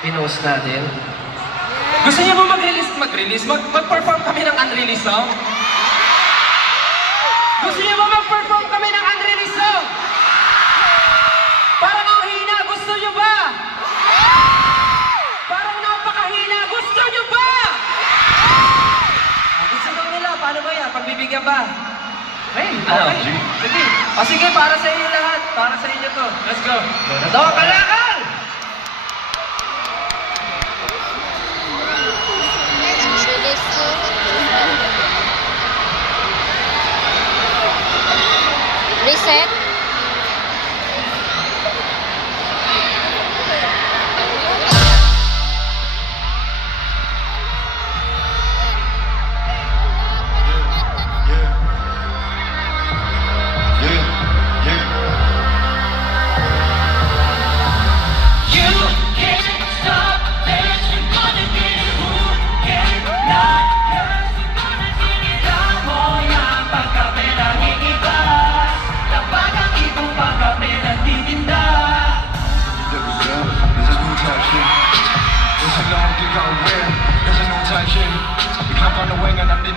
pinost natin. Gusto niyo ba mag-perform kami ng unreleased song? Gusto niyo ba mag-perform kami ng unreleased song? Parang ang hina, gusto niyo ba? Parang napakahina, gusto niyo ba? Gusto daw nila, paano ba yan? Pagbibigyan ba? Hey, okay. Sige. Sige, para sa inyo lahat. Para sa inyo to. Let's go. Ito ang kalakal! Reset.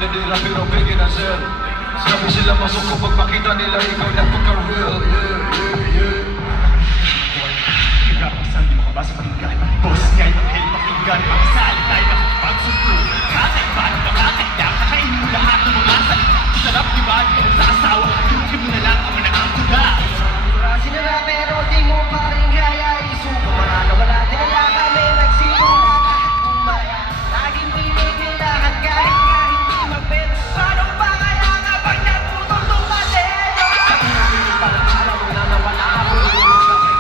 Nila pero bigyan na sir. Sabi sila masok ko pag makita nila ikaw napaka-real. Hirapasan di makabasa pakinggan. Boss nga'y maghel pakinggan. Pakisali tayo na pagsupro. Kakaiba na kakailang kakainin mo lahat ng mga salita. Sarap di ba? Di sa asawa. Tukin mo na lang ang manakang tuga. Sila na pero di mo pa rin kaya isuko. Manalo wala din na kami nagsimula kahit kumaya. Laging pinipilahan kahit paano ba kaya nga pag nagputol matero? Parang alam mo na nawala ako.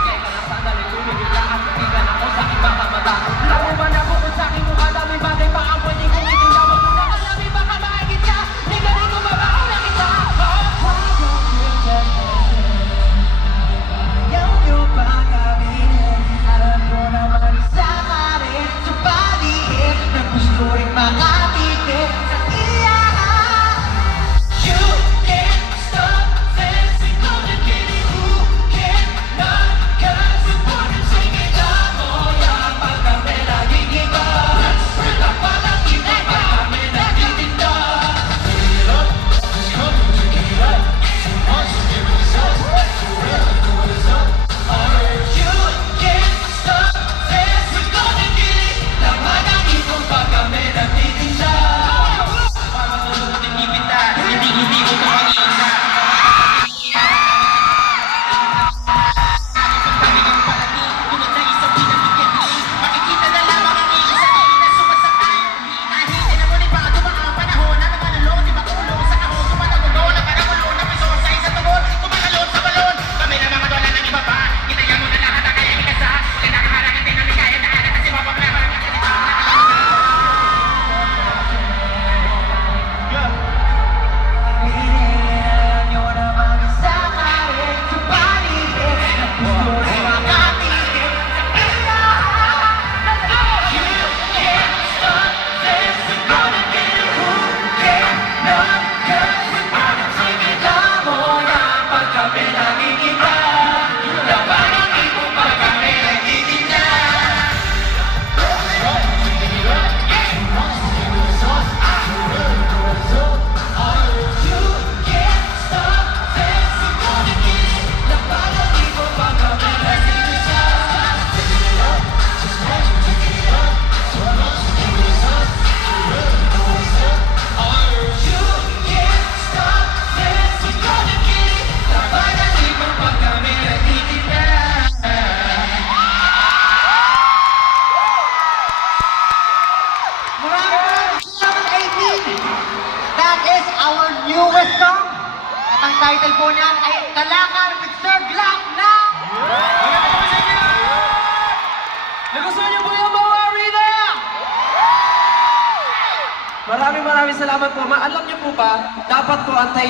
Kaya ka na sandali, tumigil lahat. Tigan ako sa ibang mata. Laro ba na bukod sa aking mukha? Dami bagay pa ang pwede kong itinda mo. Kung nakalami baka maigit ka. Di ganun ko mabaho na kita. Ayaw nyo pa gawin. Alam ko naman sa karin. Subalit na gusto rin makatitin. Newest song at ang title po niyan ay Kalakal with Sir Glock na! Nagustuhan niyo po yung mga arena? Maraming salamat po. Alam niyo po ba, dapat po antay